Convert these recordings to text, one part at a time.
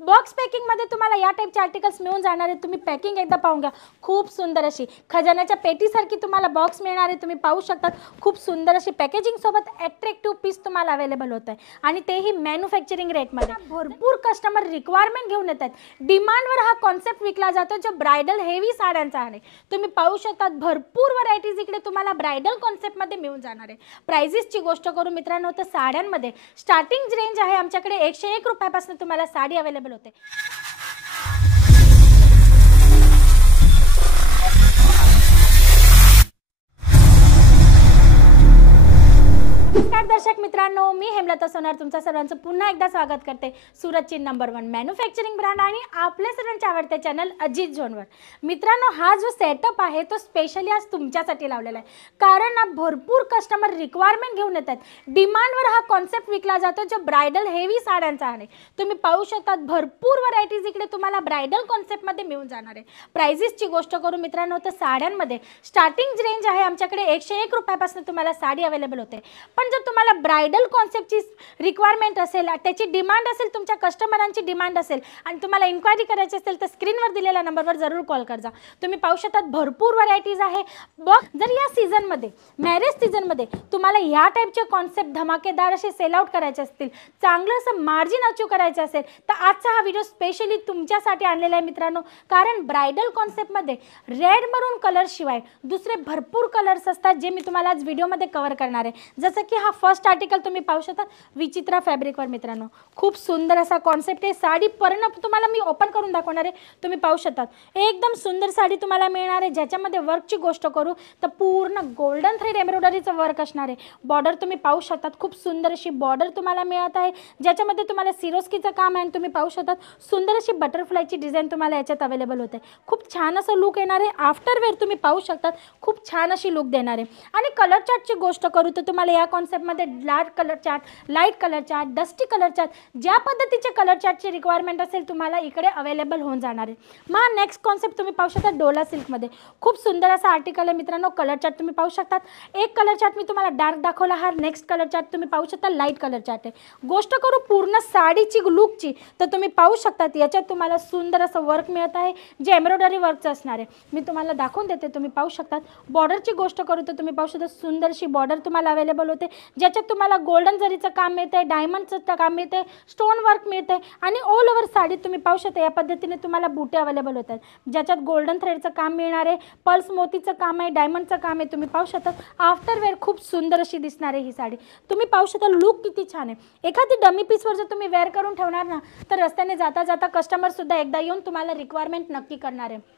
Box पॅकिंगमध्ये तुम्हाला या टाईपचे आर्टिकल्स मिळून जाणार आहेत। तुम्ही पॅकिंग एकदा पाहून घ्या, खूप सुंदर अशी खजान्याच्या पेटीसारखी तुम्हाला बॉक्स मिळणार आहे। तुम्ही पाहू शकता खूप सुंदर अशी पॅकेजिंग सोबत अट्रॅक्टिव्ह पीस तुम्हाला अवेलेबल होत आहे आणि तेही मॅन्युफॅक्चरिंग रेटमध्ये। भरपूर कस्टमर रिक्वायरमेंट घेऊन येतात, डिमांडवर हा कॉन्सेप्ट विकला जातो जो ब्रायडल हेवी साड्यांचा आहे। तुम्ही पाहू शकता भरपूर व्हरायटीज इकडे तुम्हाला ब्रायडल कॉन्सेप्टमध्ये मिळून जाणार आहे। प्राइजेसची गोष्ट करू मित्रांनो तर साड्यांमध्ये स्टार्टिंग रेंज आहे आमच्याकडे 101 रुपयापासून तुम्हाला साडी अवेलेबल होते। नमस्कार दर्शक मित्रांनो, मी हेमलता सोनार तुमच्या सर्वांचं पुन्हा एकदा स्वागत करते सुरतची नंबर 1 मॅन्युफॅक्चरिंग ब्रँड आणि आपल्या सर्वांचे आवडते चॅनल अजित झोनवर। मित्रांनो, हा जो सेटअप आहे तो स्पेशली आज तुमच्यासाठी लावलेला आहे, कारण ना भरपूर कस्टमर रिक्वायरमेंट घेऊन येतात, डिमांडवर हा कॉन्सेप्ट विकला जातो जो ब्रायडल हेवी साड्यांचा आहे। तुम्ही पाहू शकता भरपूर व्हरायटीज इकडे तुम्हाला ब्रायडल कॉन्सेप्टमध्ये मिळून जाणार आहे। प्राइजेसची गोष्ट करू मित्रांनो तर साड्यांमध्ये स्टार्टिंग रेंज आहे आमच्याकडे 101 रुपयापासून तुम्हाला साडी अवेलेबल होते। पण जर तुम्हाला ब्रायडल कॉन्सेप्टची रिक्वायरमेंट असेल, त्याची डिमांड असेल, तुमच्या कस्टमरांची डिमांड असेल आणि तुम्हाला इन्क्वायरी करायची असेल तर स्क्रीनवर दिलेल्या नंबरवर जरूर कॉल करा। तुम्ही पाहू शकता भरपूर व्हरायटीज आहे। जर या सीझनमध्ये मॅरेज सीझनमध्ये तुम्हाला या टाईपचे कॉन्सेप्ट धमाकेदार असे सेल आउट करायचे असतील, चांगलं असं मार्जिन अचीव करायचे असेल तर आजचा हा व्हिडिओ स्पेशली तुमच्यासाठी आणलेला आहे मित्रांनो। कारण ब्रायडल कॉन्सेप्टमध्ये रेड मरून कलर शिवाय दुसरे भरपूर कलर्स असतात जे मी तुम्हाला आज व्हिडिओमध्ये कव्हर करणार आहे। जसं की हा फर्स्ट आर्टिकल तुम्ही पाहू शकता विचित्रा फॅब्रिकवर मित्रांनो, खूप सुंदर असा कॉन्सेप्ट आहे। साडी पूर्ण तुम्हाला मी ओपन करून दाखवणार आहे। तुम्ही पाहू शकता एकदम सुंदर साडी तुम्हाला मिळणार आहे, ज्याच्यामध्ये वर्कची गोष्ट करू तर पूर्ण गोल्डन थ्रेड एम्ब्रॉयडरीचं वर्क असणार आहे। बॉर्डर तुम्ही पाहू शकता खूप सुंदर अशी बॉर्डर तुम्हाला मिळत आहे, ज्याच्यामध्ये तुम्हाला सिरोस्कीचं काम आहे। तुम्ही पाहू शकता सुंदर अशी बटरफ्लायची डिझाईन तुम्हाला याच्यात अवेलेबल होते। खूप छान असं लुक येणार आहे। आफ्टर वेअर तुम्ही पाहू शकता खूप छान अशी लुक देणार आहे। आणि कलर चार्टची गोष्ट करू तर तुम्हाला या कॉन्सेप्टमध्ये dark colour chart, light colour chart, dusty colour chart, ज्या पद्धतीचे कलर चार्टची रिक्वायरमेंट असेल तुम्हाला इकडे अवेलेबल होऊन जाणार आहे। मग नेक्स्ट कॉन्सेप्ट तुम्ही पाहू शकता डोला सिल्कमध्ये, खूप सुंदर असा आर्टिकल आहे मित्रांनो। कलर चार्ट तुम्ही पाहू शकता, एक कलर चार्ट मी तुम्हाला डार्क दाखवला, हा नेक्स्ट कलर चार्ट तुम्ही पाहू शकता लाईट कलर चार्ट आहे। गोष्ट करू पूर्ण साडीची लुकची तर तुम्ही पाहू शकता याच्यात तुम्हाला सुंदर असं वर्क मिळत आहे जे एम्ब्रॉयडरी वर्कचं असणार आहे। मी तुम्हाला दाखवून देते, तुम्ही पाहू शकता। बॉर्डरची गोष्ट करू तर तुम्ही पाहू शकता सुंदर अशी बॉर्डर तुम्हाला अवेलेबल होते, ज्याच्यात तुम्हाला गोल्डन जरीचं काम मिळते, डायमंडचं काम मिळते, स्टोन वर्क मिळते आणि ऑल ओव्हर साडीत तुम्ही पाहू शकता या पद्धतीने तुम्हाला बुटे अवेलेबल होतात, ज्याच्यात गोल्डन थ्रेडचं काम मिळणार आहे, पल्स मोतीचं काम आहे, डायमंडचं काम आहे। तुम्ही पाहू शकता आफ्टर वेअर खूप सुंदर अशी दिसणार आहे ही साडी। तुम्ही पाहू शकता लुक किती छान आहे। एखादी डमी पीसवर जर तुम्ही वेअर करून ठेवणार ना तर रस्त्याने जाता जाता कस्टमर सुद्धा एकदा येऊन तुम्हाला रिक्वायरमेंट नक्की करणार आहे।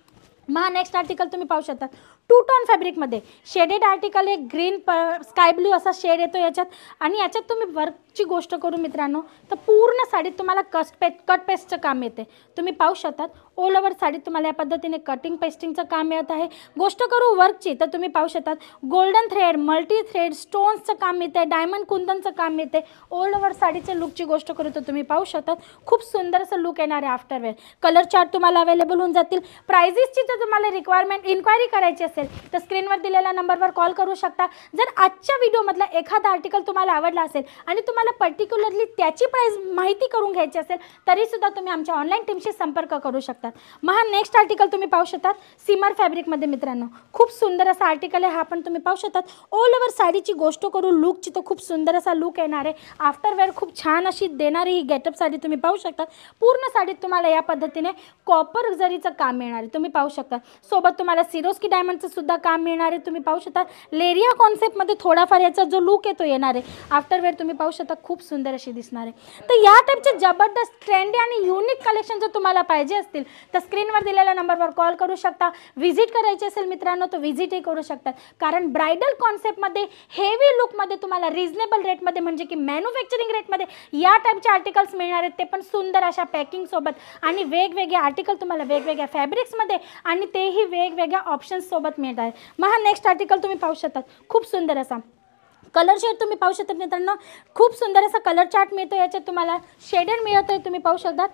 मग नेक्स्ट आर्टिकल तुम्ही पाहू शकता टू टोन फॅब्रिकमध्ये शेडेड आर्टिकल आहे, ग्रीन स्काय ब्लू असा शेड येतो याच्यात। आणि याच्यात तुम्ही वर्कची गोष्ट करू मित्रांनो तर पूर्ण साडीत तुम्हाला कट पेस्टचं काम येते। तुम्ही पाहू शकता ऑल ओव्हर साडीत तुम्हाला या पद्धतीने कटिंग पेस्टिंगचं काम मिळत आहे। गोष्ट करू वर्कची तर तुम्ही पाहू शकता गोल्डन थ्रेड, मल्टी थ्रेड, स्टोन्सचं काम मिळते, डायमंड कुंदनचं काम मिळते। ऑल ओव्हर साडीच्या लुकची गोष्ट करू तर तुम्ही पाहू शकता खूप सुंदर असं लुक येणार आहे। आफ्टर वेअर कलर चार्ट तुम्हाला अवेलेबल होऊन जातील। प्राइजेसची जर तुम्हाला रिक्वायरमेंट इन्क्वायरी करायची असेल तर स्क्रीनवर दिलेल्या नंबरवर कॉल करू शकता। जर आजच्या व्हिडिओमधला एखादा आर्टिकल तुम्हाला आवडला असेल आणि तुम्हाला पर्टिक्युलरली त्याची प्राइस माहिती करून घ्यायची असेल तरीसुद्धा तुम्ही आमच्या ऑनलाईन टीमशी संपर्क करू शकता। मग हा नेक्स्ट आर्टिकल तुम्ही पाहू शकता सिमर फॅब्रिकमध्ये मित्रांनो, खूप सुंदर असा आर्टिकल आहे हा, पण तुम्ही पाहू शकता ऑल ओव्हर साडीची गोष्ट करू लुकची तर खूप सुंदर असा लुक येणार आहे। आफ्टर वेअर खूप छान अशी देणारी ही गेटअप साडी तुम्ही पाहू शकता। पूर्ण साडीत तुम्हाला या पद्धतीने कॉपर जरीचं काम मिळणार आहे। तुम्ही पाहू शकता सोबत तुम्हाला सिरोस्की डायमंडचं सुद्धा काम मिळणार आहे। तुम्ही पाहू शकता लेरिया कॉन्सेप्टमध्ये थोडाफार याचा जो लुक येतो येणार आहे। आफ्टर वेअर तुम्ही पाहू शकता खूप सुंदर अशी दिसणार आहे। तर या टाईपचे जबरदस्त ट्रेंडी आणि युनिक कलेक्शन जर तुम्हाला पाहिजे असतील तर स्क्रीनवर दिलेल्या नंबरवर कॉल करू शकता। व्हिजिट करायची असेल मित्रांनो तर व्हिजिटही करू शकता, कारण ब्रायडल कॉन्सेप्टमध्ये हेवी लुकमध्ये तुम्हाला रिजनेबल रेटमध्ये म्हणजे की मॅन्युफॅक्चरिंग रेटमध्ये या टाईपचे आर्टिकल्स मिळणार आहेत, ते पण सुंदर अशा पॅकिंग सोबत आणि वेगवेगळे आर्टिकल तुम्हाला वेगवेगळ्या फॅब्रिक्समध्ये आणि तेही वेगवेगळ्या ऑप्शन्स सोबत मिळत आहे। मग हा नेक्स्ट आर्टिकल तुम्ही पाहू शकता खूप सुंदर असा कलर शेड तुम्ही पाहू शकता मित्रांनो, खूप सुंदर असा कलर चार्ट मिळतो. याच्यात तुम्हाला शेडेड मिळतोय, तुम्ही पाहू शकता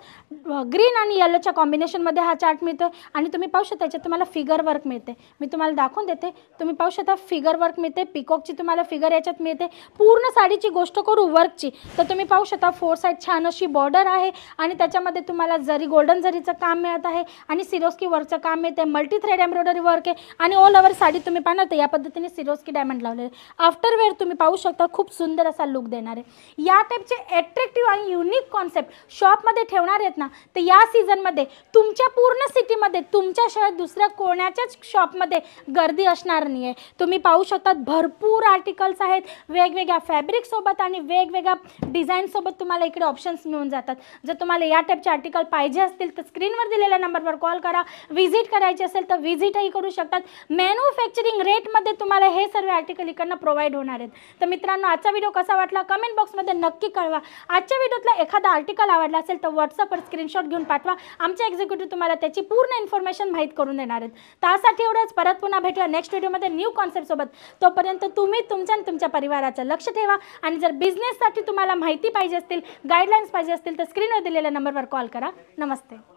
ग्रीन आणि येलोच्या कॉम्बिनेशनमध्ये हा चार्ट मिळतोय. आणि तुम्ही पाहू शकता याच्यात तुम्हाला फिगर वर्क मिळते. मी तुम्हाला दाखवून देते. तुम्ही पाहू शकता फिगर वर्क मिळते, पिकॉकची तुम्हाला फिगर याच्यात मिळते. पूर्ण साडीची गोष्ट करू वर्कची, तर तुम्ही पाहू शकता 4 साईड छान अशी बॉर्डर आहे आणि त्याच्यामध्ये तुम्हाला जरी गोल्डन जरीचं काम मिळत आहे आणि सिरोस्की वर्कचं काम मिळते. मल्टी थ्रेड एम्ब्रॉयडरी वर्क आहे आणि ऑल ओव्हर साडी तुम्ही पाहणार तर या पद्धतीने सिरोस्की डायमंड लावलेले. आफ्टरवेअर तुम्ही पाहू शकता खूप सुंदर असा लुक देणार आहे. या टाईपचे अट्रॅक्टिव्ह आणि युनिक कॉन्सेप्ट शॉपमध्ये ठेवणार आहेत ना, तर या सीझनमध्ये तुमच्या पूर्ण सिटीमध्ये तुमच्याशिवाय दुसऱ्या कोणाच्याच शॉपमध्ये गर्दी असणार नाही आहे. तुम्ही पाहू शकता भरपूर आर्टिकल्स आहेत, वेगवेगळ्या फॅब्रिकसोबत आणि वेगवेगळ्या डिझाईनसोबत तुम्हाला इकडे ऑप्शन्स मिळून जातात. जर तुम्हाला या टाईपचे आर्टिकल पाहिजे असतील तर स्क्रीनवर दिलेल्या नंबरवर कॉल करा. व्हिजिट करायची असेल तर व्हिजिटही करू शकतात. मॅन्युफॅक्चरिंग रेटमध्ये तुम्हाला हे सर्व आर्टिकल इकडनं प्रोव्हाइड होणार आहेत. तर मित्रांनो, आजचा व्हिडिओ कसा वाटला कमेंट बॉक्समध्ये नक्की कळवा. आजच्या व्हिडिओतला एखादा आर्टिकल आवडला असेल तर व्हॉट्सअपवर स्क्रीनशॉट घेऊन पाठवा. आमचे एक्झिक्युटिव्ह तुम्हाला त्याची पूर्ण इन्फॉर्मेशन माहीत करून देणार आहेत. त्यासाठी एवढंच. परत पुन्हा भेटूया नेक्स्ट व्हिडिओमध्ये न्यू कॉन्सेप्टसोबत. तोपर्यंत तुम्ही तुमच्या आणि तुमच्या परिवाराचं लक्ष ठेवा. आणि जर बिझनेससाठी तुम्हाला माहिती पाहिजे असतील, गाईडलाईन्स पाहिजे असतील तर स्क्रीनवर दिलेल्या नंबरवर कॉल करा. नमस्ते.